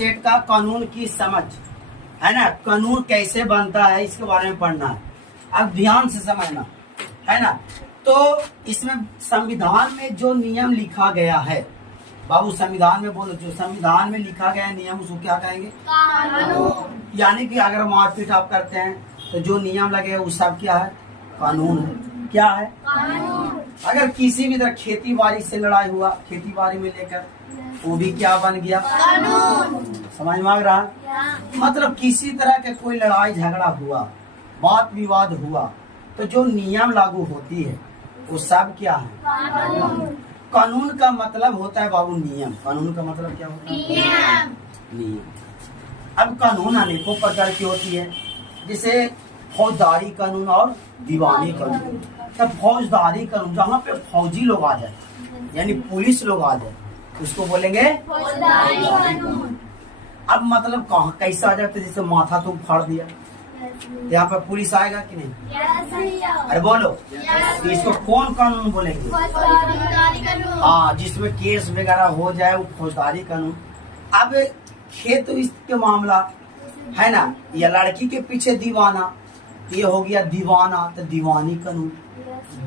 Set का कानून की समझ है ना, कानून कैसे बनता है इसके बारे में पढ़ना है। अब ध्यान से समझना है ना। तो इसमें संविधान में जो नियम लिखा गया है बाबू, संविधान में बोलो, जो संविधान में लिखा गया नियम उसको क्या कहेंगे? कानून। यानी कि अगर मारपीट आप करते हैं तो जो नियम लगे वो सब क्या है? कानून है। क्या है? कानून। अगर किसी भी तरह खेती बाड़ी से लड़ाई हुआ, खेती बाड़ी में लेकर, वो भी क्या बन गया? कानून। समझ में आ रहा? मतलब किसी तरह के कोई लड़ाई झगड़ा हुआ, बात विवाद हुआ, तो जो नियम लागू होती है वो सब क्या है? कानून। कानून का मतलब होता है बाबू नियम। कानून का मतलब क्या होता है? नियम। अब कानून अनेकों प्रकार की होती है, जैसे फौजदारी कानून और दीवानी कानून। तो फौजदारी कानून जहाँ पे फौजी लोग आ जाए, यानी पुलिस लोग आ जाए, उसको बोलेंगे फौजदारी कानून। अब मतलब कहाँ कैसा आ जाता है? जैसे माथा तुम फाड़ दिया, यहाँ पर पुलिस आएगा कि नहीं? अरे बोलो, तो इसको कौन कानून बोलेंगे? हाँ, जिसमें केस वगैरह हो जाए वो फौजदारी कानून। अब खेत के मामला है ना, या लड़की के पीछे दीवाना, ये हो गया दीवाना, तो दीवानी कानून।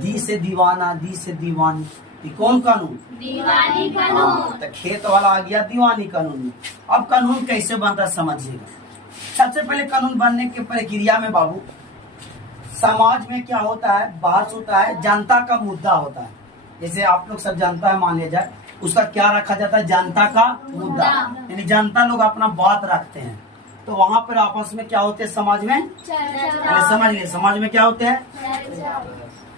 दी से दीवाना, दी से दीवानी, ये कौन कानून? दीवानी कानून। तो खेत वाला आ गया दीवानी कानून में। अब कानून कैसे बनता है समझिएगा। सबसे पहले कानून बनने की प्रक्रिया में बाबू, समाज में क्या होता है? बहस होता है, जनता का मुद्दा होता है। जैसे आप लोग सब जनता है मान लिया जाए, उसका क्या रखा जाता है? जनता का मुद्दा, यानी जनता लोग अपना बात रखते हैं। तो वहाँ पर आपस में क्या होते हैं? समाज में समझ लिए, समाज में क्या होते हैं?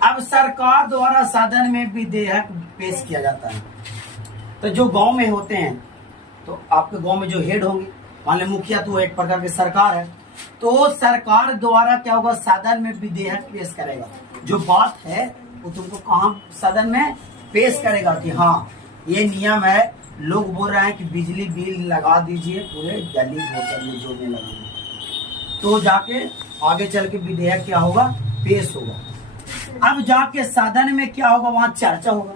अब सरकार द्वारा सदन में विधेयक पेश किया जाता है। तो जो गांव में होते हैं, तो आपके गांव में जो हेड होंगे, मान लो मुखिया, तो एक प्रकार की सरकार है, तो सरकार द्वारा क्या होगा? सदन में विधेयक पेश करेगा। जो बात है वो तुमको कहाँ सदन में पेश करेगा कि हाँ ये नियम है, लोग बोल रहे हैं कि बिजली बिल लगा दीजिए पूरे गली मोहल्ले में जोड़ने लगा, तो जाके आगे चल के विधेयक क्या होगा? पेश होगा। अब जाके सदन में क्या होगा? वहाँ चर्चा होगा।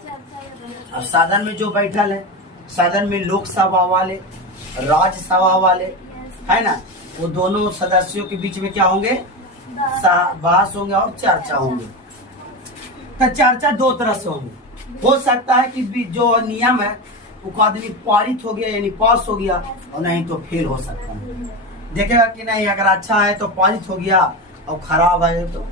अब सदन में जो बैठल है, सदन में लोकसभा वाले, राज्यसभा वाले है ना, वो दोनों सदस्यों के बीच में क्या होंगे? बहस होंगे और चर्चा होंगे। तो चर्चा दो तरह से होंगी। हो सकता है कि जो नियम है वो आदमी पारित हो गया यानी पास हो गया, और नहीं तो फेल हो सकता है। देखेगा कि नहीं, अगर अच्छा है तो पारित हो गया और खराब है तो।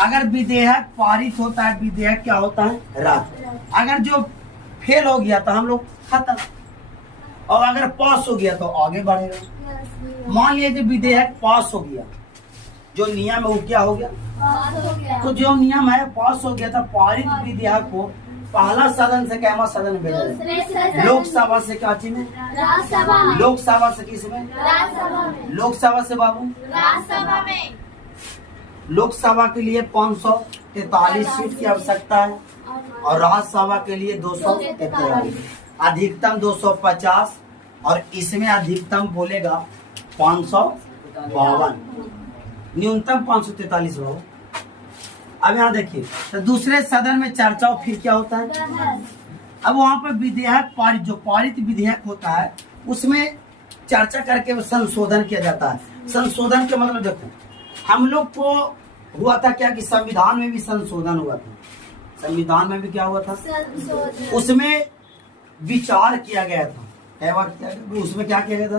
अगर विधेयक पारित होता है, विधेयक क्या होता है? रद्द। अगर जो फेल हो गया तो हम लोग खत्म, और अगर पास हो गया तो आगे बढ़ेगा। मान लीजिए विधेयक पास हो गया, जो नियम है वो क्या हो गया? पास हो गया। तो जो नियम है पास हो गया था, पारित विधेयक को पहला सदन से क्या सदन में भेजा? लोकसभा से क्या चीज में? राज्यसभा। लोकसभा से किस में? राज्यसभा में। लोकसभा से बाबू राज्यसभा में। लोकसभा के लिए 543 सीट की आवश्यकता है, और राज्यसभा के लिए 243, अधिकतम 250, और इसमें अधिकतम बोलेगा 552, न्यूनतम 543 हो। अब यहाँ देखिए, तो दूसरे सदन में चर्चा और फिर क्या होता है? अब वहाँ पर विधेयक पारित, जो पारित विधेयक होता है उसमें चर्चा करके संशोधन किया जाता है। संशोधन के मतलब देखो, हम लोग को हुआ था क्या कि संविधान में भी संशोधन हुआ था। संविधान में भी क्या हुआ था? उसमें विचार किया गया था। उसमें क्या किया गया था?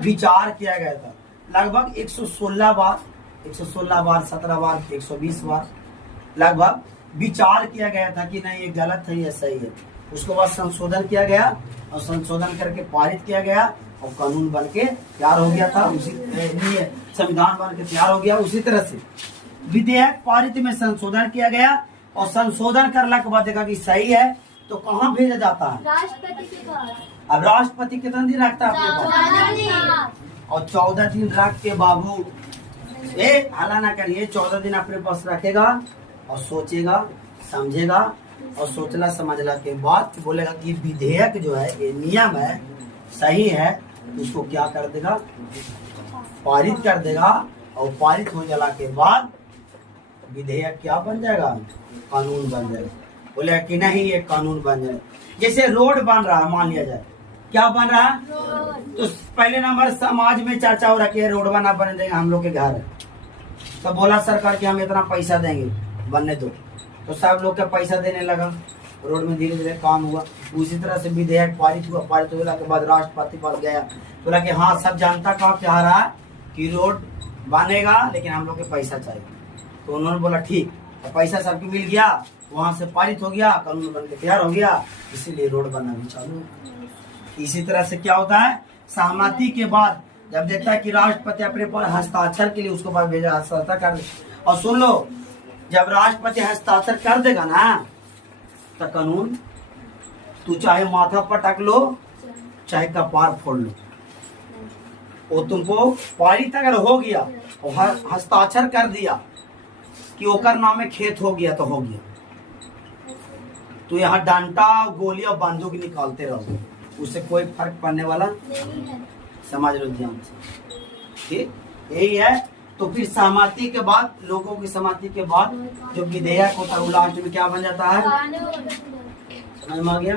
विचार किया गया था। लगभग 116 बार, 116 बार, 17 बार, 120 बार लगभग विचार किया गया था कि नहीं ये गलत है, ये सही है। उसके बाद संशोधन किया गया, और संशोधन करके पारित किया गया, और कानून बन के तैयार हो गया था। उसी लिए संविधान बन के तैयार हो गया। उसी तरह से विधेयक पारित में संशोधन किया गया, और संशोधन करने के बाद देखा कि सही है तो कहाँ भेजा जाता है? राष्ट्रपति के पास। अब राष्ट्रपति कितना दिन रखता है अपने पास? और 14 दिन रख के बाबू हला ना करिए, 14 दिन अपने पास रखेगा और सोचेगा, समझेगा, और सोचना समझना के बाद बोलेगा कि विधेयक जो है, ये नियम है, सही है, उसको क्या कर देगा? पारित कर देगा। और पारित हो जाने के बाद विधेयक क्या बन जाएगा? कानून बन जाएगा। बोलेगा कि नहीं ये कानून बन जाएगा। जैसे रोड बन रहा है, मान लिया जाए क्या बन रहा है? तो पहले नंबर समाज में चर्चा हो रखी है रोड बना बन देंगे हम लोग के घर। तो बोला सरकार कि हम इतना पैसा देंगे बनने दो, तो सब लोग का पैसा देने लगा, रोड में धीरे धीरे काम हुआ। उसी तरह से विधेयक पारित हुआ, पारित होने के बाद राष्ट्रपति पास गया, बोला कि हाँ सब जनता का क्या रहा है कि रोड बनेगा लेकिन हम लोग के पैसा चाहिए। तो उन्होंने बोला ठीक, तो पैसा सबको मिल गया, वहां से पारित हो गया, कानून बन के तैयार हो गया, इसीलिए रोड बनना भी चालू। इसी तरह से क्या होता है, सहमति के बाद जब देखता है कि राष्ट्रपति अपने पर हस्ताक्षर के लिए उसको पास भेजा, हस्ताक्षर कर दे। और सुन लो, जब राष्ट्रपति हस्ताक्षर कर देगा ना तो कानून तू चाहे माथा पटक लो चाहे कपार फोड़ लो, वो तुमको पारित अगर हो गया और हस्ताक्षर कर दिया कि ओकर नाम में खेत हो गया तो हो गया। तो यहाँ डंडा गोली और बंदूक निकालते रहो, उससे कोई फर्क पड़ने वाला समझ लो ध्यान से, ठीक यही है। तो फिर सहमति के बाद, लोगों की सहमति के बाद जो विधेयक होता है वो लास्ट में क्या बन जाता है, समझ में आ गया।